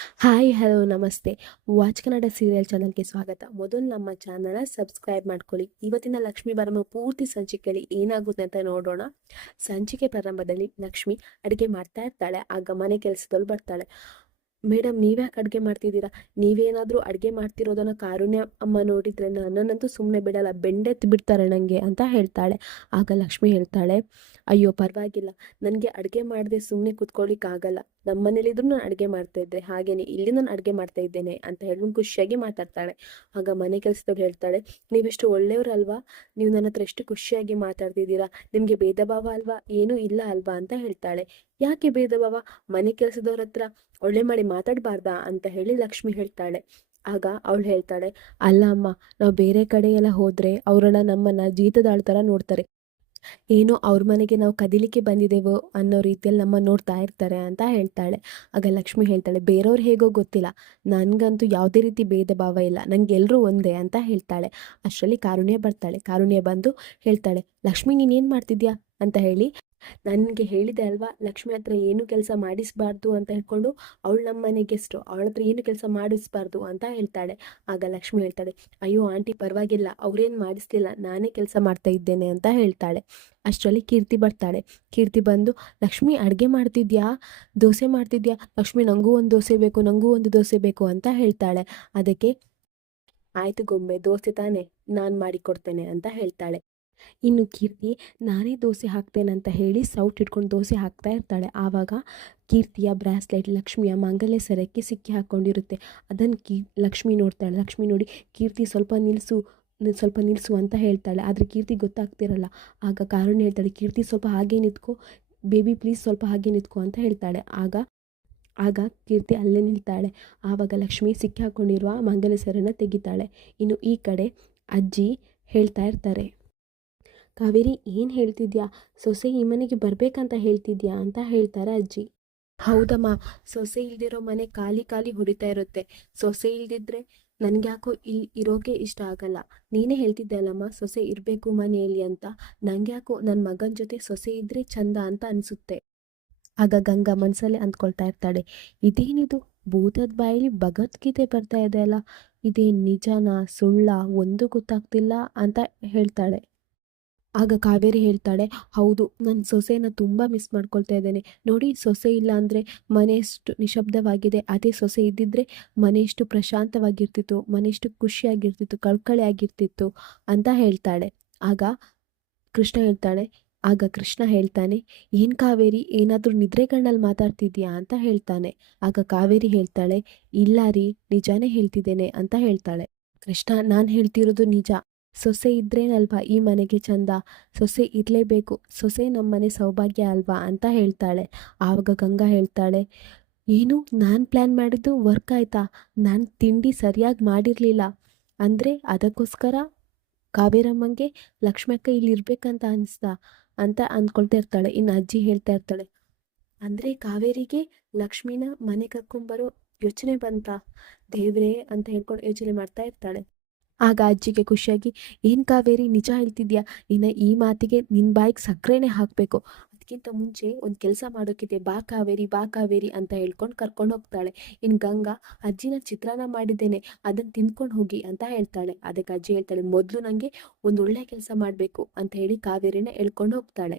Hi hello ನಮಸ್ತೆ. Watch Kannada serial ಚಾನಲ್ಗೆ ಸ್ವಾಗತ. ಮೊದಲು ನಮ್ಮ ಚಾನಲ್ ಸಬ್ಸ್ಕ್ರೈಬ್ ಮಾಡ್ಕೊಳ್ಳಿ. ಇವತ್ತಿನ ಲಕ್ಷ್ಮೀ ಬಾರಮ್ಮ ಪೂರ್ತಿ ಸಂಚಿಕೆಯಲ್ಲಿ ಏನಾಗುತ್ತೆ ಅಂತ ನೋಡೋಣ. ಸಂಚಿಕೆ ಪ್ರಾರಂಭದಲ್ಲಿ ಲಕ್ಷ್ಮಿ ಅಡುಗೆ ಮಾಡ್ತಾ ಇರ್ತಾಳೆ. ಆಗ ಮನೆ ಕೆಲಸದವ್ಳು ಬರ್ತಾಳೆ. ಮೇಡಮ್, ನೀವ್ಯಾಕೆ ಅಡುಗೆ ಮಾಡ್ತಿದ್ದೀರಾ? ನೀವೇನಾದರೂ ಅಡುಗೆ ಮಾಡ್ತಿರೋದನ್ನ ಕಾರುಣ್ಯ ಅಮ್ಮ ನೋಡಿದರೆ ನನ್ನನ್ನಂತೂ ಸುಮ್ಮನೆ ಬಿಡಲ್ಲ, ಬೆಂಡೆತ್ತು ಬಿಡ್ತಾರೆ ನನಗೆ ಅಂತ ಹೇಳ್ತಾಳೆ. ಆಗ ಲಕ್ಷ್ಮಿ ಹೇಳ್ತಾಳೆ, ಅಯ್ಯೋ ಪರವಾಗಿಲ್ಲ, ನನಗೆ ಅಡುಗೆ ಮಾಡದೆ ಸುಮ್ಮನೆ ಕೂತ್ಕೊಳ್ಳಿಕ್ಕಾಗಲ್ಲ. ನಮ್ಮ ಮನೇಲಿದ್ರು ನಾನು ಅಡುಗೆ ಮಾಡ್ತಾ ಇದ್ದೆ, ಹಾಗೇನೆ ಇಲ್ಲಿ ನಾನು ಅಡುಗೆ ಮಾಡ್ತಾ ಇದ್ದೇನೆ ಅಂತ ಹೇಳ್ಕೊಂಡು ಖುಷಿಯಾಗಿ ಮಾತಾಡ್ತಾಳೆ. ಆಗ ಮನೆ ಕೆಲಸದವ್ಳು ಹೇಳ್ತಾಳೆ, ನೀವೆಷ್ಟು ಒಳ್ಳೆಯವ್ರಲ್ವಾ, ನೀವು ನನ್ನ ಹತ್ರ ಎಷ್ಟು ಖುಷಿಯಾಗಿ ಮಾತಾಡ್ತಿದ್ದೀರಾ, ನಿಮಗೆ ಭೇದ ಭಾವ ಅಲ್ವಾ, ಏನೂ ಇಲ್ಲ ಅಲ್ವಾ ಅಂತ ಹೇಳ್ತಾಳೆ. ಯಾಕೆ ಭೇದ ಭಾವ? ಮನೆ ಕೆಲಸದವ್ರ ಹತ್ರ ಒಳ್ಳೆ ಮಾಡಿ ಮಾತಾಡಬಾರ್ದಾ ಅಂತ ಹೇಳಿ ಲಕ್ಷ್ಮಿ ಹೇಳ್ತಾಳೆ. ಆಗ ಅವಳು ಹೇಳ್ತಾಳೆ, ಅಲ್ಲ ಅಮ್ಮ, ನಾವು ಬೇರೆ ಕಡೆ ಎಲ್ಲ ಹೋದರೆ ಅವರೆಲ್ಲ ನಮ್ಮನ್ನು ಜೀತದಾಳ್ ಥರ ನೋಡ್ತಾರೆ. ಏನೋ ಅವ್ರ ಮನೆಗೆ ನಾವು ಕದಿಲಿಕ್ಕೆ ಬಂದಿದ್ದೇವೋ ಅನ್ನೋ ರೀತಿಯಲ್ಲಿ ನಮ್ಮ ನೋಡ್ತಾ ಇರ್ತಾರೆ ಅಂತ ಹೇಳ್ತಾಳೆ. ಆಗ ಲಕ್ಷ್ಮಿ ಹೇಳ್ತಾಳೆ, ಬೇರೆಯವ್ರು ಹೇಗೋ ಗೊತ್ತಿಲ್ಲ, ನನಗಂತೂ ಯಾವುದೇ ರೀತಿ ಭೇದ ಭಾವ ಇಲ್ಲ, ನನಗೆ ಎಲ್ಲರೂ ಒಂದೇ ಅಂತ ಹೇಳ್ತಾಳೆ. ಅಷ್ಟರಲ್ಲಿ ಕಾರುಣ್ಯ ಬರ್ತಾಳೆ. ಕಾರುಣ್ಯ ಬಂದು ಹೇಳ್ತಾಳೆ, ಲಕ್ಷ್ಮಿ ನೀನೇನು ಮಾಡ್ತಿದ್ಯಾ ಅಂತ ಹೇಳಿ. ನನಗೆ ಹೇಳಿದೆ ಅಲ್ವಾ, ಲಕ್ಷ್ಮಿ ಹತ್ರ ಏನು ಕೆಲಸ ಮಾಡಿಸಬಾರ್ದು ಅಂತ ಹೇಳ್ಕೊಂಡು, ಅವಳು ನಮ್ಮ ಮನೆ ಗೆಸ್ಟು, ಅವಳ ಹತ್ರ ಏನು ಕೆಲಸ ಮಾಡಿಸ್ಬಾರ್ದು ಅಂತ ಹೇಳ್ತಾಳೆ. ಆಗ ಲಕ್ಷ್ಮಿ ಹೇಳ್ತಾಳೆ, ಅಯ್ಯೋ ಆಂಟಿ ಪರವಾಗಿಲ್ಲ, ಅವ್ರೇನು ಮಾಡಿಸ್ಲಿಲ್ಲ, ನಾನೇ ಕೆಲಸ ಮಾಡ್ತಾ ಇದ್ದೇನೆ ಅಂತ ಹೇಳ್ತಾಳೆ. ಅಷ್ಟರಲ್ಲಿ ಕೀರ್ತಿ ಬರ್ತಾಳೆ. ಕೀರ್ತಿ ಬಂದು, ಲಕ್ಷ್ಮಿ ಅಡುಗೆ ಮಾಡ್ತಿದ್ಯಾ, ದೋಸೆ ಮಾಡ್ತಿದ್ಯಾ, ಲಕ್ಷ್ಮಿ ನನಗೂ ಒಂದು ದೋಸೆ ಬೇಕು, ನನಗೂ ಒಂದು ದೋಸೆ ಬೇಕು ಅಂತ ಹೇಳ್ತಾಳೆ. ಅದಕ್ಕೆ ಆಯಿತು ಗೊಂಬೆ, ದೋಸೆ ತಾನೇ, ನಾನು ಮಾಡಿಕೊಡ್ತೇನೆ ಅಂತ ಹೇಳ್ತಾಳೆ. ಇನ್ನು ಕೀರ್ತಿ ನಾನೇ ದೋಸೆ ಹಾಕ್ತೇನೆ ಅಂತ ಹೇಳಿ ಸೌಟ್ ಇಟ್ಕೊಂಡು ದೋಸೆ ಹಾಕ್ತಾ ಇರ್ತಾಳೆ. ಆವಾಗ ಕೀರ್ತಿಯ ಬ್ರಾಸ್ಲೆಟ್ ಲಕ್ಷ್ಮಿಯ ಮಾಂಗಲ್ಯ ಸರಕ್ಕೆ ಸಿಕ್ಕಿ ಹಾಕ್ಕೊಂಡಿರುತ್ತೆ. ಅದನ್ನು ಲಕ್ಷ್ಮಿ ನೋಡ್ತಾಳೆ. ಲಕ್ಷ್ಮಿ ನೋಡಿ, ಕೀರ್ತಿ ಸ್ವಲ್ಪ ನಿಲ್ಲಿಸು ಅಂತ ಹೇಳ್ತಾಳೆ. ಆದರೆ ಕೀರ್ತಿ ಗೊತ್ತಾಗ್ತಿರಲ್ಲ. ಆಗ ಕಾರಣ ಹೇಳ್ತಾಳೆ, ಕೀರ್ತಿ ಸ್ವಲ್ಪ ಹಾಗೆ ನಿಂತ್ಕೋ ಬೇಬಿ, ಪ್ಲೀಸ್ ಸ್ವಲ್ಪ ಹಾಗೆ ನಿಂತ್ಕೋ ಅಂತ ಹೇಳ್ತಾಳೆ. ಆಗ ಆಗ ಕೀರ್ತಿ ಅಲ್ಲೇ ನಿಲ್ತಾಳೆ. ಆವಾಗ ಲಕ್ಷ್ಮಿ ಸಿಕ್ಕಿ ಹಾಕ್ಕೊಂಡಿರುವ ಮಾಂಗಲ್ಯ ಸರನ್ನು ತೆಗಿತಾಳೆ. ಇನ್ನು ಈ ಕಡೆ ಅಜ್ಜಿ ಹೇಳ್ತಾ ಇರ್ತಾರೆ, ಕಾವೇರಿ ಏನು ಹೇಳ್ತಿದ್ಯಾ, ಸೊಸೆ ಈ ಮನೆಗೆ ಬರಬೇಕಂತ ಹೇಳ್ತಿದ್ಯಾ ಅಂತ ಹೇಳ್ತಾರೆ ಅಜ್ಜಿ. ಹೌದಮ್ಮ, ಸೊಸೆ ಇಲ್ದಿರೋ ಮನೆ ಖಾಲಿ ಖಾಲಿ ಹೊಡಿತಾ ಇರುತ್ತೆ. ಸೊಸೆ ಇಲ್ದಿದ್ರೆ ನನಗೆ ಯಾಕೋ ಇಲ್ಲಿ ಇರೋಕೆ ಇಷ್ಟ ಆಗಲ್ಲ. ನೀನೇ ಹೇಳ್ತಿದ್ದೆ ಅಲ್ಲಮ್ಮ, ಸೊಸೆ ಇರಬೇಕು ಮನೆಯಲ್ಲಿ ಅಂತ. ನನಗೆ ಯಾಕೋ ನನ್ನ ಮಗನ ಜೊತೆ ಸೊಸೆ ಇದ್ದರೆ ಚಂದ ಅಂತ ಅನಿಸುತ್ತೆ. ಆಗ ಗಂಗಾ ಮನಸ್ಸಲ್ಲೇ ಅಂದ್ಕೊಳ್ತಾ ಇರ್ತಾಳೆ, ಇದೇನಿದು, ಭೂತದ ಬಾಯಲ್ಲಿ ಭಗವದ್ಗೀತೆ ಬರ್ತಾ ಇದೆ ಅಲ್ಲ, ಇದೇನು ನಿಜನಾ ಸುಳ್ಳ ಒಂದು ಗೊತ್ತಾಗ್ತಿಲ್ಲ ಅಂತ ಹೇಳ್ತಾಳೆ. ಆಗ ಕಾವೇರಿ ಹೇಳ್ತಾಳೆ, ಹೌದು, ನನ್ನ ಸೊಸೆನ ತುಂಬ ಮಿಸ್ ಮಾಡ್ಕೊಳ್ತಾ ಇದ್ದೇನೆ. ನೋಡಿ, ಸೊಸೆ ಇಲ್ಲ ಅಂದರೆ ಮನೆ ಎಷ್ಟು ನಿಶಬ್ದವಾಗಿದೆ, ಅದೇ ಸೊಸೆ ಇದ್ದಿದ್ರೆ ಮನೆ ಎಷ್ಟು ಪ್ರಶಾಂತವಾಗಿರ್ತಿತ್ತು, ಮನೆ ಎಷ್ಟು ಖುಷಿಯಾಗಿರ್ತಿತ್ತು, ಕಳ್ಕಳಿ ಆಗಿರ್ತಿತ್ತು ಅಂತ ಹೇಳ್ತಾಳೆ. ಆಗ ಕೃಷ್ಣ ಹೇಳ್ತಾಳೆ ಆಗ ಕೃಷ್ಣ ಹೇಳ್ತಾನೆ, ಏನು ಕಾವೇರಿ, ಏನಾದರೂ ನಿದ್ರೆಗಣ್ಣಲ್ಲಿ ಮಾತಾಡ್ತಿದ್ಯಾ ಅಂತ ಹೇಳ್ತಾನೆ. ಆಗ ಕಾವೇರಿ ಹೇಳ್ತಾಳೆ, ಇಲ್ಲ ರೀ, ನಿಜಾನೇ ಹೇಳ್ತಿದ್ದೇನೆ ಅಂತ ಹೇಳ್ತಾಳೆ. ಕೃಷ್ಣ, ನಾನು ಹೇಳ್ತಿರೋದು ನಿಜ. ಸೊಸೆ ಇದ್ರೇನಲ್ವಾ ಈ ಮನೆಗೆ ಚಂದ, ಸೊಸೆ ಇರಲೇಬೇಕು, ಸೊಸೆ ನಮ್ಮನೆ ಸೌಭಾಗ್ಯ ಅಲ್ವಾ ಅಂತ ಹೇಳ್ತಾಳೆ. ಆವಾಗ ಗಂಗಾ ಹೇಳ್ತಾಳೆ, ಏನು, ನಾನು ಪ್ಲ್ಯಾನ್ ಮಾಡಿದ್ದು ವರ್ಕ್ ಆಯ್ತಾ, ನಾನು ತಿಂಡಿ ಸರಿಯಾಗಿ ಮಾಡಿರಲಿಲ್ಲ ಅಂದರೆ ಅದಕ್ಕೋಸ್ಕರ ಕಾವೇರಮ್ಮಂಗೆ ಲಕ್ಷ್ಮಕ್ಕ ಇಲ್ಲಿ ಇರ್ಬೇಕಂತ ಅನಿಸ್ತಾ ಅಂತ ಅಂದ್ಕೊಳ್ತಾ ಇರ್ತಾಳೆ. ಇನ್ನು ಅಜ್ಜಿ ಹೇಳ್ತಾ ಇರ್ತಾಳೆ, ಅಂದರೆ ಕಾವೇರಿಗೆ ಲಕ್ಷ್ಮಿನ ಮನೆ ಕರ್ಕೊಂಬರೋ ಯೋಚನೆ ಬಂತ, ದೇವ್ರೇ ಅಂತ ಹೇಳ್ಕೊಂಡು ಯೋಚನೆ ಮಾಡ್ತಾ ಇರ್ತಾಳೆ. ಆಗ ಅಜ್ಜಿಗೆ ಖುಷಿಯಾಗಿ, ಏನು ಕಾವೇರಿ, ನಿಜ ಹೇಳ್ತಿದ್ಯಾ, ಇನ್ನು ಈ ಮಾತಿಗೆ ನಿನ್ನ ಬಾಯಿಗೆ ಸಕ್ಕರೆನೇ ಹಾಕಬೇಕು, ಅದಕ್ಕಿಂತ ಮುಂಚೆ ಒಂದು ಕೆಲಸ ಮಾಡೋಕ್ಕಿದೆ, ಬಾ ಕಾವೇರಿ ಬಾ ಕಾವೇರಿ ಅಂತ ಹೇಳ್ಕೊಂಡು ಕರ್ಕೊಂಡು ಹೋಗ್ತಾಳೆ. ಇನ್ನು ಗಂಗಾ, ಅಜ್ಜಿನ ಚಿತ್ರಾನ್ನ ಮಾಡಿದ್ದೇನೆ, ಅದನ್ನು ತಿಂದ್ಕೊಂಡು ಹೋಗಿ ಅಂತ ಹೇಳ್ತಾಳೆ. ಅದಕ್ಕೆ ಅಜ್ಜಿ ಹೇಳ್ತಾಳೆ, ಮೊದಲು ನನಗೆ ಒಂದು ಒಳ್ಳೆ ಕೆಲಸ ಮಾಡಬೇಕು ಅಂತ ಹೇಳಿ ಕಾವೇರಿನ ಎಳ್ಕೊಂಡು ಹೋಗ್ತಾಳೆ.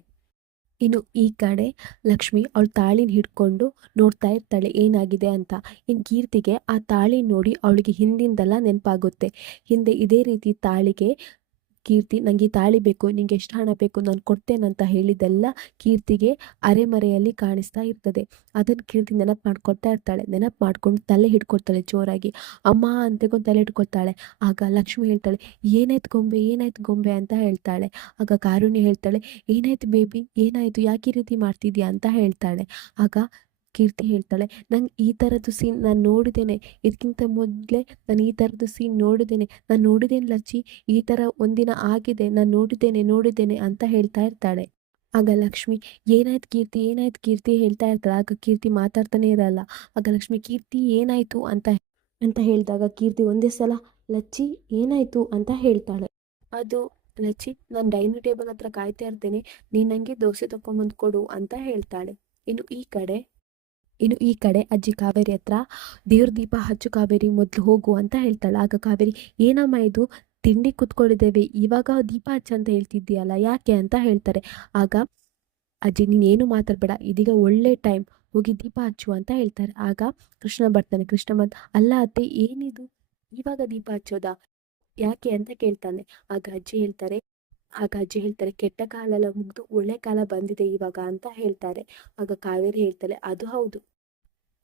ಇನ್ನು ಈ ಕಡೆ ಲಕ್ಷ್ಮಿ ಅವಳ ತಾಳಿನ ಹಿಡ್ಕೊಂಡು ನೋಡ್ತಾ ಇರ್ತಾಳೆ ಏನಾಗಿದೆ ಅಂತ. ಇನ್ನು ಕೀರ್ತಿಗೆ ಆ ತಾಳಿ ನೋಡಿ ಅವಳಿಗೆ ಹಿಂದಿಂದೆಲ್ಲ ನೆನಪಾಗುತ್ತೆ. ಹಿಂದೆ ಇದೇ ರೀತಿ ತಾಳಿಗೆ ಕೀರ್ತಿ, ನನಗೆ ತಾಳಿ ಬೇಕು, ನಿಂಗೆ ಎಷ್ಟು ಹಣ ಬೇಕು ನಾನು ಕೊಡ್ತೇನಂತ ಹೇಳಿದೆಲ್ಲ ಕೀರ್ತಿಗೆ ಅರೆಮರೆಯಲ್ಲಿ ಕಾಣಿಸ್ತಾ ಇರ್ತದೆ. ಅದನ್ನು ಕೀರ್ತಿ ನೆನಪು ಮಾಡ್ಕೊಳ್ತಾ ಇರ್ತಾಳೆ. ನೆನಪು ಮಾಡ್ಕೊಂಡು ತಲೆ ಹಿಡ್ಕೊಳ್ತಾಳೆ ಜೋರಾಗಿ, ಅಮ್ಮ ಅಂತೆಕೊಂಡು ತಲೆ ಹಿಡ್ಕೊಳ್ತಾಳೆ. ಆಗ ಲಕ್ಷ್ಮಿ ಹೇಳ್ತಾಳೆ, ಏನಾಯ್ತು ಗೊಂಬೆ, ಏನಾಯ್ತು ಗೊಂಬೆ ಅಂತ ಹೇಳ್ತಾಳೆ. ಆಗ ಕಾರುಣ್ಯ ಹೇಳ್ತಾಳೆ, ಏನಾಯ್ತು ಬೇಬಿ, ಏನಾಯ್ತು, ಯಾಕೆ ಈ ರೀತಿ ಮಾಡ್ತಿದ್ಯಾ ಅಂತ ಹೇಳ್ತಾಳೆ. ಆಗ ಕೀರ್ತಿ ಹೇಳ್ತಾಳೆ, ನಂಗೆ ಈ ಥರದ್ದು ಸೀನ್ ನಾನು ನೋಡಿದ್ದೇನೆ, ಇದಕ್ಕಿಂತ ಮೊದಲೇ ನಾನು ಈ ಥರದ್ದು ಸೀನ್ ನೋಡಿದ್ದೇನೆ, ನಾನು ನೋಡಿದ್ದೇನೆ ಲಚ್ಚಿ, ಈ ಥರ ಒಂದಿನ ಆಗಿದೆ, ನಾನು ನೋಡಿದ್ದೇನೆ ಅಂತ ಹೇಳ್ತಾ ಇರ್ತಾಳೆ. ಆಗ ಲಕ್ಷ್ಮಿ, ಏನಾಯ್ತು ಕೀರ್ತಿ, ಏನಾಯ್ತು ಕೀರ್ತಿ ಹೇಳ್ತಾ ಇರ್ತಾಳೆ. ಆಗ ಕೀರ್ತಿ ಮಾತಾಡ್ತಾನೆ ಇರಲ್ಲ. ಆಗ ಲಕ್ಷ್ಮಿ, ಕೀರ್ತಿ ಏನಾಯ್ತು ಅಂತ ಅಂತ ಹೇಳಿದಾಗ ಕೀರ್ತಿ ಒಂದೇ ಸಲ, ಲಚ್ಚಿ ಏನಾಯ್ತು ಅಂತ ಹೇಳ್ತಾಳೆ. ಅದು, ಲಚ್ಚಿ, ನಾನು ಡೈನಿಂಗ್ ಟೇಬಲ್ ಹತ್ರ ಕಾಯ್ತಾ ಇರ್ತೇನೆ, ನೀನು ನನಗೆ ದೋಸೆ ತಗೊಂಬಂದು ಕೊಡು ಅಂತ ಹೇಳ್ತಾಳೆ. ಇನ್ನು ಈ ಕಡೆ ಇನ್ನು ಈ ಕಡೆ ಅಜ್ಜಿ ಕಾವೇರಿ ಹತ್ರ ದೇವ್ರ ದೀಪ ಹಚ್ಚು ಕಾವೇರಿ, ಮೊದಲು ಹೋಗು ಅಂತ ಹೇಳ್ತಾಳೆ. ಆಗ ಕಾವೇರಿ, ಏನಮ್ಮ ಇದು, ತಿಂಡಿ ಕುತ್ಕೊಂಡಿದ್ದೇವೆ, ಇವಾಗ ದೀಪ ಹಚ್ಚ ಅಂತ ಹೇಳ್ತಿದ್ದೀಯಲ್ಲ, ಯಾಕೆ ಅಂತ ಹೇಳ್ತಾರೆ. ಆಗ ಅಜ್ಜಿ, ನೀನೇನು ಮಾತಾಡಬೇಡ, ಇದೀಗ ಒಳ್ಳೆ ಟೈಮ್, ಹೋಗಿ ದೀಪ ಹಚ್ಚು ಅಂತ ಹೇಳ್ತಾರೆ. ಆಗ ಕೃಷ್ಣ ಬರ್ತಾನೆ. ಕೃಷ್ಣ ಬಂದು, ಅಲ್ಲ ಅತ್ತೆ, ಏನಿದು, ಇವಾಗ ದೀಪ ಹಚ್ಚೋದಾ, ಯಾಕೆ ಅಂತ ಕೇಳ್ತಾನೆ. ಆಗ ಅಜ್ಜಿ ಹೇಳ್ತಾರೆ ಕೆಟ್ಟ ಕಾಲ ಎಲ್ಲ ಮುಗ್ದು ಒಳ್ಳೆ ಕಾಲ ಬಂದಿದೆ ಇವಾಗ ಅಂತ ಹೇಳ್ತಾರೆ. ಆಗ ಕಾವೇರಿ ಹೇಳ್ತಾಳೆ, ಅದು ಹೌದು,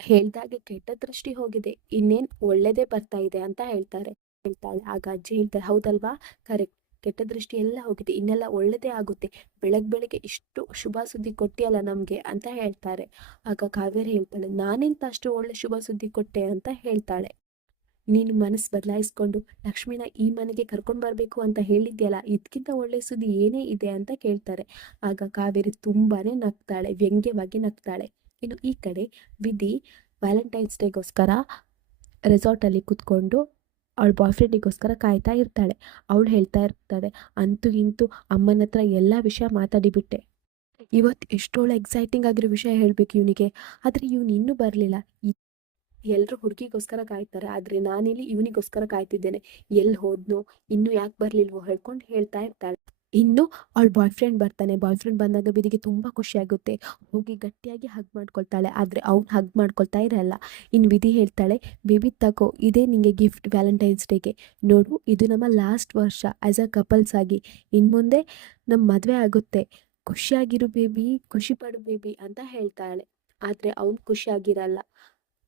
ಹೇಳ್ದಾಗೆ ಕೆಟ್ಟ ದೃಷ್ಟಿ ಹೋಗಿದೆ, ಇನ್ನೇನ್ ಒಳ್ಳೇದೇ ಬರ್ತಾ ಇದೆ ಅಂತ ಹೇಳ್ತಾಳೆ. ಆಗ ಅಜ್ಜಿ ಹೇಳ್ತಾರೆ, ಹೌದಲ್ವಾ, ಕರೆಕ್ಟ್, ಕೆಟ್ಟ ದೃಷ್ಟಿ ಎಲ್ಲ ಹೋಗಿದೆ, ಇನ್ನೆಲ್ಲ ಒಳ್ಳೇದೇ ಆಗುತ್ತೆ, ಬೆಳಗ್ಗೆ ಇಷ್ಟು ಶುಭ ಸುದ್ದಿ ಕೊಟ್ಟಿಯಲ್ಲ ನಮ್ಗೆ ಅಂತ ಹೇಳ್ತಾರೆ. ಆಗ ಕಾವೇರಿ ಹೇಳ್ತಾಳೆ, ನಾನೆಂತ ಅಷ್ಟು ಒಳ್ಳೆ ಶುಭ ಸುದ್ದಿ ಕೊಟ್ಟೆ ಅಂತ ಹೇಳ್ತಾಳೆ. ನೀನು ಮನಸ್ಸು ಬದಲಾಯಿಸ್ಕೊಂಡು ಲಕ್ಷ್ಮಿನ ಈ ಮನೆಗೆ ಕರ್ಕೊಂಡು ಬರಬೇಕು ಅಂತ ಹೇಳಿದ್ಯಲ್ಲ, ಇದಕ್ಕಿಂತ ಒಳ್ಳೆ ಸುದ್ದಿ ಏನೇ ಇದೆ ಅಂತ ಕೇಳ್ತಾರೆ. ಆಗ ಕಾವೇರಿ ತುಂಬಾನೇ ನಗ್ತಾಳೆ, ವ್ಯಂಗ್ಯವಾಗಿ ನಗ್ತಾಳೆ. ಇನ್ನು ಈ ಕಡೆ ವಿಧಿ ವ್ಯಾಲೆಂಟೈನ್ಸ್ ಡೇಗೋಸ್ಕರ ರೆಸಾರ್ಟಲ್ಲಿ ಕುತ್ಕೊಂಡು ಅವಳ ಬಾಯ್ ಫ್ರೆಂಡಿಗೋಸ್ಕರ ಕಾಯ್ತಾ ಇರ್ತಾಳೆ. ಅವಳು ಹೇಳ್ತಾ ಇರ್ತಾಳೆ, ಅಂತೂ ಇಂತೂ ಅಮ್ಮನ ಹತ್ರ ಎಲ್ಲ ವಿಷಯ ಮಾತಾಡಿಬಿಟ್ಟೆ, ಇವತ್ತು ಎಷ್ಟೊಳ್ಳೆ ಎಕ್ಸೈಟಿಂಗ್ ಆಗಿರೋ ವಿಷಯ ಹೇಳಬೇಕು ಇವನಿಗೆ, ಆದರೆ ಇವನು ಇನ್ನೂ ಬರಲಿಲ್ಲ. ಎಲ್ಲರೂ ಹುಡುಗಿಗೋಸ್ಕರ ಕಾಯ್ತಾರೆ, ಆದರೆ ನಾನಿಲ್ಲಿ ಇವನಿಗೋಸ್ಕರ ಕಾಯ್ತಿದ್ದೇನೆ, ಎಲ್ಲಿ ಹೋದ್ನೋ, ಇನ್ನೂ ಯಾಕೆ ಬರಲಿಲ್ವೋ ಹೇಳ್ಕೊಂಡು ಹೇಳ್ತಾ ಇರ್ತಾಳೆ. ಇನ್ನು ಅವಳ ಬಾಯ್ ಫ್ರೆಂಡ್ ಬರ್ತಾನೆ. ಬಾಯ್ ಫ್ರೆಂಡ್ ಬಂದಾಗ ವಿಧಿಗೆ ತುಂಬ ಖುಷಿ ಆಗುತ್ತೆ, ಹೋಗಿ ಗಟ್ಟಿಯಾಗಿ ಹಗ್ ಮಾಡ್ಕೊಳ್ತಾಳೆ. ಆದರೆ ಅವ್ನು ಹಗ್ ಮಾಡ್ಕೊಳ್ತಾ ಇರಲ್ಲ. ಇನ್ನು ವಿಧಿ ಹೇಳ್ತಾಳೆ, ಬೇಬಿ ತಗೋ, ಇದೇ ನಿಮಗೆ ಗಿಫ್ಟ್ ವ್ಯಾಲೆಂಟೈನ್ಸ್ ಡೇಗೆ, ನೋಡು ಇದು ನಮ್ಮ ಲಾಸ್ಟ್ ವರ್ಷ ಆ್ಯಸ್ ಅ ಕಪಲ್ಸ್ ಆಗಿ, ಇನ್ನು ಮುಂದೆ ನಮ್ಮ ಮದುವೆ ಆಗುತ್ತೆ, ಖುಷಿಯಾಗಿರು ಬೇಬಿ, ಖುಷಿ ಪಡು ಬೇಬಿ ಅಂತ ಹೇಳ್ತಾಳೆ. ಆದರೆ ಅವ್ನು ಖುಷಿಯಾಗಿರಲ್ಲ.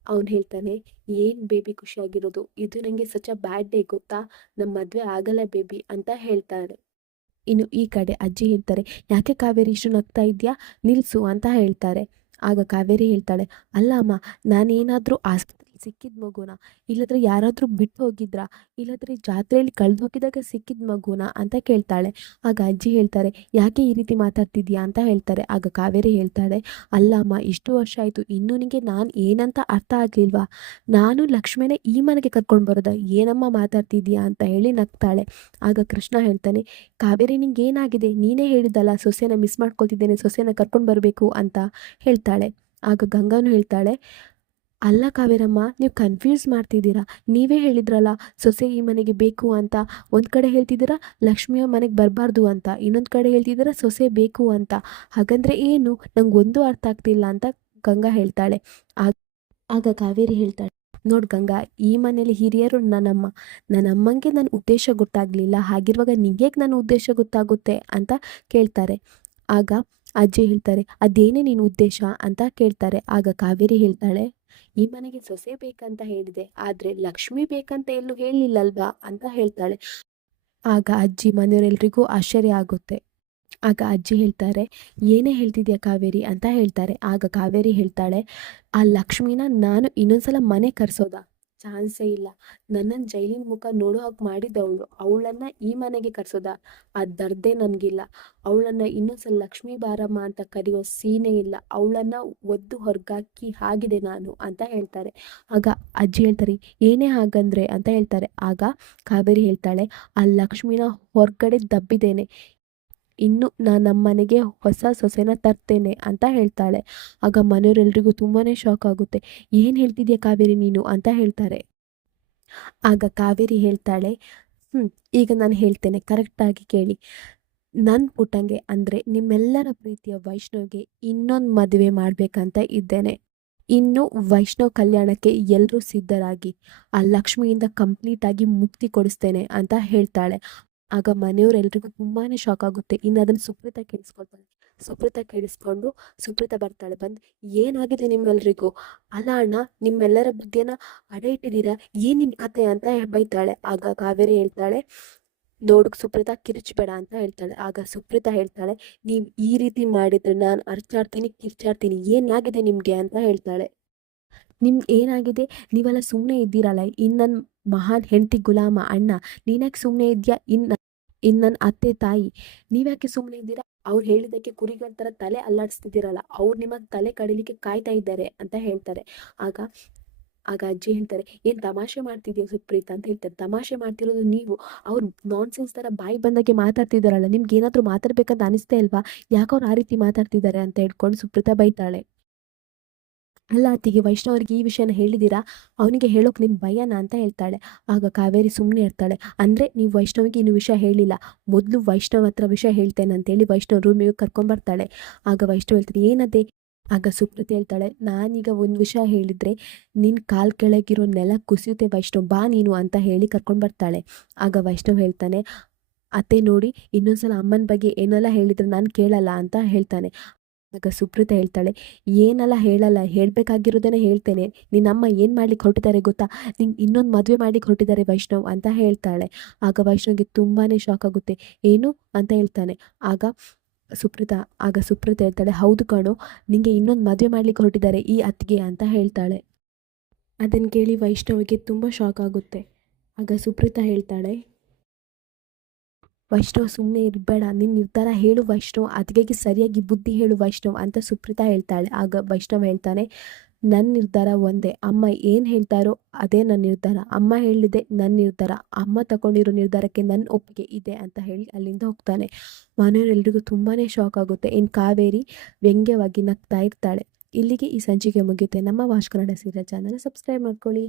ಅವ್ನು ಹೇಳ್ತಾನೆ, ಏನು ಬೇಬಿ ಖುಷಿಯಾಗಿರೋದು, ಇದು ನನಗೆ ಸಚ್ ಅ ಬ್ಯಾಡ್ ಡೇ ಗೊತ್ತಾ, ನಮ್ಮ ಮದುವೆ ಆಗಲ್ಲ ಬೇಬಿ ಅಂತ ಹೇಳ್ತಾಳೆ. ಇನ್ನು ಈ ಕಡೆ ಅಜ್ಜಿ ಹೇಳ್ತಾರೆ, ಯಾಕೆ ಕಾವೇರಿ ಇಷ್ಟು ನಗ್ತಾ ಇದೆಯಾ, ನಿಲ್ಲಿಸು ಅಂತ ಹೇಳ್ತಾರೆ. ಆಗ ಕಾವೇರಿ ಹೇಳ್ತಾಳೆ, ಅಲ್ಲ ಅಮ್ಮ, ನಾನೇನಾದರೂ ಆಸ್ಪತ್ರೆಯಲ್ಲಿ ಸಿಕ್ಕಿದ ಮಗುನ, ಇಲ್ಲದ್ರೆ ಯಾರಾದರೂ ಬಿಟ್ಟು ಹೋಗಿದ್ರಾ, ಇಲ್ಲದ್ರೆ ಜಾತ್ರೆಯಲ್ಲಿ ಕಳೆದು ಹೋಗಿದಾಗ ಸಿಕ್ಕಿದ ಮಗುನ ಅಂತ ಕೇಳ್ತಾಳೆ. ಆಗ ಅಜ್ಜಿ ಹೇಳ್ತಾರೆ, ಯಾಕೆ ಈ ರೀತಿ ಮಾತಾಡ್ತಿದ್ಯಾ ಅಂತ ಹೇಳ್ತಾರೆ. ಆಗ ಕಾವೇರಿ ಹೇಳ್ತಾಳೆ, ಅಲ್ಲ ಅಮ್ಮ, ಇಷ್ಟು ವರ್ಷ ಆಯಿತು, ಇನ್ನೂ ನಿನಗೆ ನಾನು ಏನಂತ ಅರ್ಥ ಆಗಲಿಲ್ವಾ, ನಾನು ಲಕ್ಷ್ಮಿನೇ ಈ ಮನೆಗೆ ಕರ್ಕೊಂಡು ಬರೋದ, ಏನಮ್ಮ ಮಾತಾಡ್ತಿದ್ಯಾ ಅಂತ ಹೇಳಿ ನಗ್ತಾಳೆ. ಆಗ ಕೃಷ್ಣ ಹೇಳ್ತಾನೆ, ಕಾವೇರಿ ನಿಂಗೆ ಏನಾಗಿದೆ, ನೀನೇ ಹೇಳಿದ್ದಲ್ಲ ಸೊಸೆನ ಮಿಸ್ ಮಾಡ್ಕೊಳ್ತಿದ್ದೇನೆ, ಸೊಸೆನ ಕರ್ಕೊಂಡು ಬರಬೇಕು ಅಂತ ಹೇಳ್ತಾಳೆ. ಆಗ ಗಂಗಾನು ಹೇಳ್ತಾಳೆ, ಅಲ್ಲ ಕಾವೇರಮ್ಮ, ನೀವು ಕನ್ಫ್ಯೂಸ್ ಮಾಡ್ತಿದ್ದೀರಾ, ನೀವೇ ಹೇಳಿದ್ರಲ್ಲ ಸೊಸೆ ಈ ಮನೆಗೆ ಬೇಕು ಅಂತ, ಒಂದು ಕಡೆ ಹೇಳ್ತಿದ್ದೀರಾ ಲಕ್ಷ್ಮಿಯ ಮನೆಗೆ ಬರಬಾರ್ದು ಅಂತ, ಇನ್ನೊಂದು ಕಡೆ ಹೇಳ್ತಿದ್ದೀರಾ ಸೊಸೆ ಬೇಕು ಅಂತ, ಹಾಗಂದ್ರೆ ಏನು, ನಂಗೆ ಒಂದು ಅರ್ಥ ಆಗ್ತಿಲ್ಲ ಅಂತ ಗಂಗಾ ಹೇಳ್ತಾಳೆ. ಆಗ ಕಾವೇರಿ ಹೇಳ್ತಾಳೆ, ನೋಡು ಗಂಗಾ, ಈ ಮನೇಲಿ ಹಿರಿಯರು ನನ್ನಮ್ಮಂಗೆ ನನ್ನ ಉದ್ದೇಶ ಗೊತ್ತಾಗಲಿಲ್ಲ, ಹಾಗಿರುವಾಗ ನಿಂಗೆ ನನ್ನ ಉದ್ದೇಶ ಗೊತ್ತಾಗುತ್ತೆ ಅಂತ ಕೇಳ್ತಾರೆ. ಆಗ ಅಜ್ಜಿ ಹೇಳ್ತಾರೆ, ಅದೇನೇ ನಿನ್ನ ಉದ್ದೇಶ ಅಂತ ಕೇಳ್ತಾರೆ. ಆಗ ಕಾವೇರಿ ಹೇಳ್ತಾಳೆ, ಈ ಮನೆಗೆ ಸೊಸೆ ಬೇಕಂತ ಹೇಳಿದೆ, ಆದರೆ ಲಕ್ಷ್ಮಿ ಬೇಕಂತ ಎಲ್ಲೂ ಹೇಳಿಲ್ಲಲ್ವಾ ಅಂತ ಹೇಳ್ತಾಳೆ. ಆಗ ಅಜ್ಜಿ ಮನೆಯವರೆಲ್ರಿಗೂ ಆಶ್ಚರ್ಯ ಆಗುತ್ತೆ. ಆಗ ಅಜ್ಜಿ ಹೇಳ್ತಾರೆ, ಏನೇ ಹೇಳ್ತಿದ್ಯಾ ಕಾವೇರಿ ಅಂತ ಹೇಳ್ತಾರೆ. ಆಗ ಕಾವೇರಿ ಹೇಳ್ತಾಳೆ, ಆ ಲಕ್ಷ್ಮಿನ ನಾನು ಇನ್ನೊಂದ್ಸಲ ಮನೆ ಕರೆಸೋದಾ, ಚಾನ್ಸೇ ಇಲ್ಲ, ನನ್ನನ್ನು ಜೈಲಿನ ಮುಖ ನೋಡೋ ಹಾಗೆ ಮಾಡಿದ್ದವಳು, ಅವಳನ್ನು ಈ ಮನೆಗೆ ಕರೆಸೋದಾ, ಅದು ದರ್ದೇ ನನಗಿಲ್ಲ, ಅವಳನ್ನು ಇನ್ನೊಂದ್ಸಲ ಲಕ್ಷ್ಮೀ ಬಾರಮ್ಮ ಅಂತ ಕರೆಯೋ ಸೀನೇ ಇಲ್ಲ, ಅವಳನ್ನು ಒದ್ದು ಹೊರಗಾಕಿ ಆಗಿದೆ ನಾನು ಅಂತ ಹೇಳ್ತಾರೆ. ಆಗ ಅಜ್ಜಿ ಹೇಳ್ತಾರೆ, ಏನೇ ಹಾಗಂದ್ರೆ ಅಂತ ಹೇಳ್ತಾರೆ. ಆಗ ಕಾವೇರಿ ಹೇಳ್ತಾಳೆ, ಆ ಲಕ್ಷ್ಮಿನ ಹೊರಗಡೆ ದಬ್ಬಿದ್ದೇನೆ, ಇನ್ನು ನಾನು ನಮ್ಮ ಮನೆಗೆ ಹೊಸ ಸೊಸೆನ ತರ್ತೇನೆ ಅಂತ ಹೇಳ್ತಾಳೆ. ಆಗ ಮನೆಯವರೆಲ್ರಿಗೂ ತುಂಬಾ ಶಾಕ್ ಆಗುತ್ತೆ, ಏನು ಹೇಳ್ತಿದ್ಯಾ ಕಾವೇರಿ ನೀನು ಅಂತ ಹೇಳ್ತಾರೆ. ಆಗ ಕಾವೇರಿ ಹೇಳ್ತಾಳೆ, ಈಗ ನಾನು ಹೇಳ್ತೇನೆ, ಕರೆಕ್ಟಾಗಿ ಕೇಳಿ, ನನ್ನ ಪುಟ್ಟಂಗೆ ಅಂದರೆ ನಿಮ್ಮೆಲ್ಲರ ಪ್ರೀತಿಯ ವೈಷ್ಣವ್ಗೆ ಇನ್ನೊಂದು ಮದುವೆ ಮಾಡಬೇಕಂತ ಇದ್ದೇನೆ. ಇನ್ನು ವೈಷ್ಣವ್ ಕಲ್ಯಾಣಕ್ಕೆ ಎಲ್ಲರೂ ಸಿದ್ಧರಾಗಿ, ಆ ಲಕ್ಷ್ಮಿಯಿಂದ ಕಂಪ್ಲೀಟಾಗಿ ಮುಕ್ತಿ ಕೊಡಿಸ್ತೇನೆ ಅಂತ ಹೇಳ್ತಾಳೆ. ಆಗ ಮನೆಯವರೆಲ್ರಿಗೂ ತುಂಬಾ ಶಾಕ್ ಆಗುತ್ತೆ. ಇನ್ನು ಅದನ್ನು ಸುಪ್ರೀತಾ ಕೇಳಿಸ್ಕೊಂಡು ಸುಪ್ರೀತಾ ಬರ್ತಾಳೆ. ಬಂದು, ಏನಾಗಿದೆ ನಿಮ್ಮೆಲ್ರಿಗೂ, ಅಲ್ಲ ಅಣ್ಣ, ನಿಮ್ಮೆಲ್ಲರ ಬುದ್ಧಿಯನ್ನು ಅಡೆ ಇಟ್ಟಿದ್ದೀರಾ, ಏನು ನಿಮ್ಮ ಕತೆ ಅಂತ ಬೈತಾಳೆ. ಆಗ ಕಾವೇರಿ ಹೇಳ್ತಾಳೆ, ನೋಡು ಸುಪ್ರೀತಾ, ಕಿರಿಚಬೇಡ ಅಂತ ಹೇಳ್ತಾಳೆ. ಆಗ ಸುಪ್ರೀತಾ ಹೇಳ್ತಾಳೆ, ನೀವು ಈ ರೀತಿ ಮಾಡಿದರೆ ನಾನು ಅರ್ಚಾಡ್ತೀನಿ, ಕಿರ್ಚಾಡ್ತೀನಿ, ಏನಾಗಿದೆ ನಿಮಗೆ ಅಂತ ಹೇಳ್ತಾಳೆ. ನಿಮ್ಗೆ ಏನಾಗಿದೆ, ನೀವೆಲ್ಲ ಸುಮ್ಮನೆ ಇದ್ದೀರಲ್ಲ, ಇನ್ನು ನನ್ನ ಮಹಾನ್ ಹೆಂಡತಿ ಗುಲಾಮ ಅಣ್ಣ, ನೀನ್ಯಾಕೆ ಸುಮ್ಮನೆ ಇದೆಯಾ, ಇನ್ನು ನನ್ನ ಅತ್ತೆ ತಾಯಿ, ನೀವ್ಯಾಕೆ ಸುಮ್ಮನೆ ಇದ್ದೀರಾ, ಅವ್ರು ಹೇಳಿದ್ದಕ್ಕೆ ಕುರಿಗಳ ಥರ ತಲೆ ಅಲ್ಲಾಡಿಸ್ತಿದ್ದೀರಲ್ಲ, ಅವ್ರು ನಿಮಗೆ ತಲೆ ಕಡಿಲಿಕ್ಕೆ ಕಾಯ್ತಾ ಇದ್ದಾರೆ ಅಂತ ಹೇಳ್ತಾರೆ. ಆಗ ಆಗ ಅಜ್ಜಿ ಹೇಳ್ತಾರೆ, ಏನು ತಮಾಷೆ ಮಾಡ್ತಿದ್ಯಾ ಸುಪ್ರೀತ್ ಅಂತ ಹೇಳ್ತಾರೆ. ತಮಾಷೆ ಮಾಡ್ತಿರೋದು ನೀವು, ಅವ್ರು ನಾನ್ಸೆನ್ಸ್ ಥರ ಬಾಯಿ ಬಂದಾಗೆ ಮಾತಾಡ್ತಿದ್ದಾರಲ್ಲ, ನಿಮ್ಗೆ ಏನಾದರೂ ಮಾತಾಡ್ಬೇಕಂತ ಅನಿಸ್ತಾ ಇಲ್ವಾ, ಯಾಕೆ ಅವ್ರು ಆ ರೀತಿ ಮಾತಾಡ್ತಿದ್ದಾರೆ ಅಂತ ಹೇಳ್ಕೊಂಡು ಸುಪ್ರೀತಾ ಬೈತಾಳೆ. ಅಲ್ಲ ಅತ್ತಿಗೆ, ವೈಷ್ಣವ್ರಿಗೆ ಈ ವಿಷಯನ ಹೇಳಿದ್ದೀರಾ? ಅವನಿಗೆ ಹೇಳೋಕೆ ನಿಮ್ಗೆ ಭಯನಾ ಅಂತ ಹೇಳ್ತಾಳೆ. ಆಗ ಕಾವೇರಿ ಸುಮ್ಮನೆ ಇರ್ತಾಳೆ. ಅಂದರೆ ನೀವು ವೈಷ್ಣವಿಗೆ ಇನ್ನು ವಿಷಯ ಹೇಳಿಲ್ಲ, ಮೊದಲು ವೈಷ್ಣವ್ ಹತ್ರ ವಿಷಯ ಹೇಳ್ತೇನೆ ಅಂತೇಳಿ ವೈಷ್ಣವ್ ರೂಮಿಗೆ ಕರ್ಕೊಂಬರ್ತಾಳೆ. ಆಗ ವೈಷ್ಣವ್ ಹೇಳ್ತಾರೆ, ಏನದೇ? ಆಗ ಸುಪ್ರೀತಿ ಹೇಳ್ತಾಳೆ, ನಾನೀಗ ಒಂದು ವಿಷಯ ಹೇಳಿದರೆ ನಿನ್ನ ಕಾಲು ಕೆಳಗಿರೋ ನೆಲ ಕುಸಿಯುತ್ತೆ ವೈಷ್ಣವ್, ಬಾ ನೀನು ಅಂತ ಹೇಳಿ ಕರ್ಕೊಂಡು ಬರ್ತಾಳೆ. ಆಗ ವೈಷ್ಣವ್ ಹೇಳ್ತಾನೆ, ಅತ್ತೆ ನೋಡಿ, ಇನ್ನೊಂದ್ಸಲ ಅಮ್ಮನ ಬಗ್ಗೆ ಏನೆಲ್ಲ ಹೇಳಿದರೆ ನಾನು ಕೇಳಲ್ಲ ಅಂತ ಹೇಳ್ತಾನೆ. ಆಗ ಸುಪ್ರೀತ ಹೇಳ್ತಾಳೆ, ಏನೆಲ್ಲ ಹೇಳಲ್ಲ, ಹೇಳಬೇಕಾಗಿರೋದನ್ನೇ ಹೇಳ್ತೇನೆ. ನಿನ್ನಮ್ಮ ಏನು ಮಾಡ್ಲಿಕ್ಕೆ ಹೊರಟಿದ್ದಾರೆ ಗೊತ್ತಾ? ನಿಂಗೆ ಇನ್ನೊಂದು ಮದುವೆ ಮಾಡ್ಲಿಕ್ಕೆ ಹೊರಟಿದ್ದಾರೆ ವೈಷ್ಣವ್ ಅಂತ ಹೇಳ್ತಾಳೆ. ಆಗ ವೈಷ್ಣವ್ಗೆ ತುಂಬಾ ಶಾಕ್ ಆಗುತ್ತೆ. ಏನು ಅಂತ ಹೇಳ್ತಾನೆ. ಆಗ ಸುಪ್ರೀತ ಹೇಳ್ತಾಳೆ, ಹೌದು ಕಣೋ, ನಿಂಗೆ ಇನ್ನೊಂದು ಮದುವೆ ಮಾಡ್ಲಿಕ್ಕೆ ಹೊರಟಿದ್ದಾರೆ ಈ ಅತ್ತಿಗೆ ಅಂತ ಹೇಳ್ತಾಳೆ. ಅದನ್ನು ಕೇಳಿ ವೈಷ್ಣವಿಗೆ ತುಂಬ ಶಾಕ್ ಆಗುತ್ತೆ. ಆಗ ಸುಪ್ರೀತ ಹೇಳ್ತಾಳೆ, ವೈಷ್ಣವ್ ಸುಮ್ಮನೆ ಇರಬೇಡ, ನಿನ್ನ ನಿರ್ಧಾರ ಹೇಳು ವೈಷ್ಣವ್, ಅತ್ತಿಗೆಗೆ ಸರಿಯಾಗಿ ಬುದ್ಧಿ ಹೇಳು ವೈಷ್ಣವ್ ಅಂತ ಸುಪ್ರೀತ ಹೇಳ್ತಾಳೆ. ಆಗ ವೈಷ್ಣವ್ ಹೇಳ್ತಾನೆ, ನನ್ನ ನಿರ್ಧಾರ ಒಂದೇ, ಅಮ್ಮ ಏನು ಹೇಳ್ತಾರೋ ಅದೇ ನನ್ನ ನಿರ್ಧಾರ, ಅಮ್ಮ ಹೇಳಿದೆ ನನ್ನ ನಿರ್ಧಾರ, ಅಮ್ಮ ತಗೊಂಡಿರೋ ನಿರ್ಧಾರಕ್ಕೆ ನನ್ನ ಒಪ್ಪಿಗೆ ಇದೆ ಅಂತ ಹೇಳಿ ಅಲ್ಲಿಂದ ಹೋಗ್ತಾನೆ. ಮನೆಯವರೆಲ್ಲರಿಗೂ ತುಂಬಾ ಶಾಕ್ ಆಗುತ್ತೆ. ಇನ್ನು ಕಾವೇರಿ ವ್ಯಂಗ್ಯವಾಗಿ ನಗ್ತಾ ಇರ್ತಾಳೆ. ಇಲ್ಲಿಗೆ ಈ ಸಂಚಿಕೆ ಮುಗಿಯುತ್ತೆ. ನಮ್ಮ watch Kannada serial channel subscribe ಮಾಡ್ಕೊಳ್ಳಿ.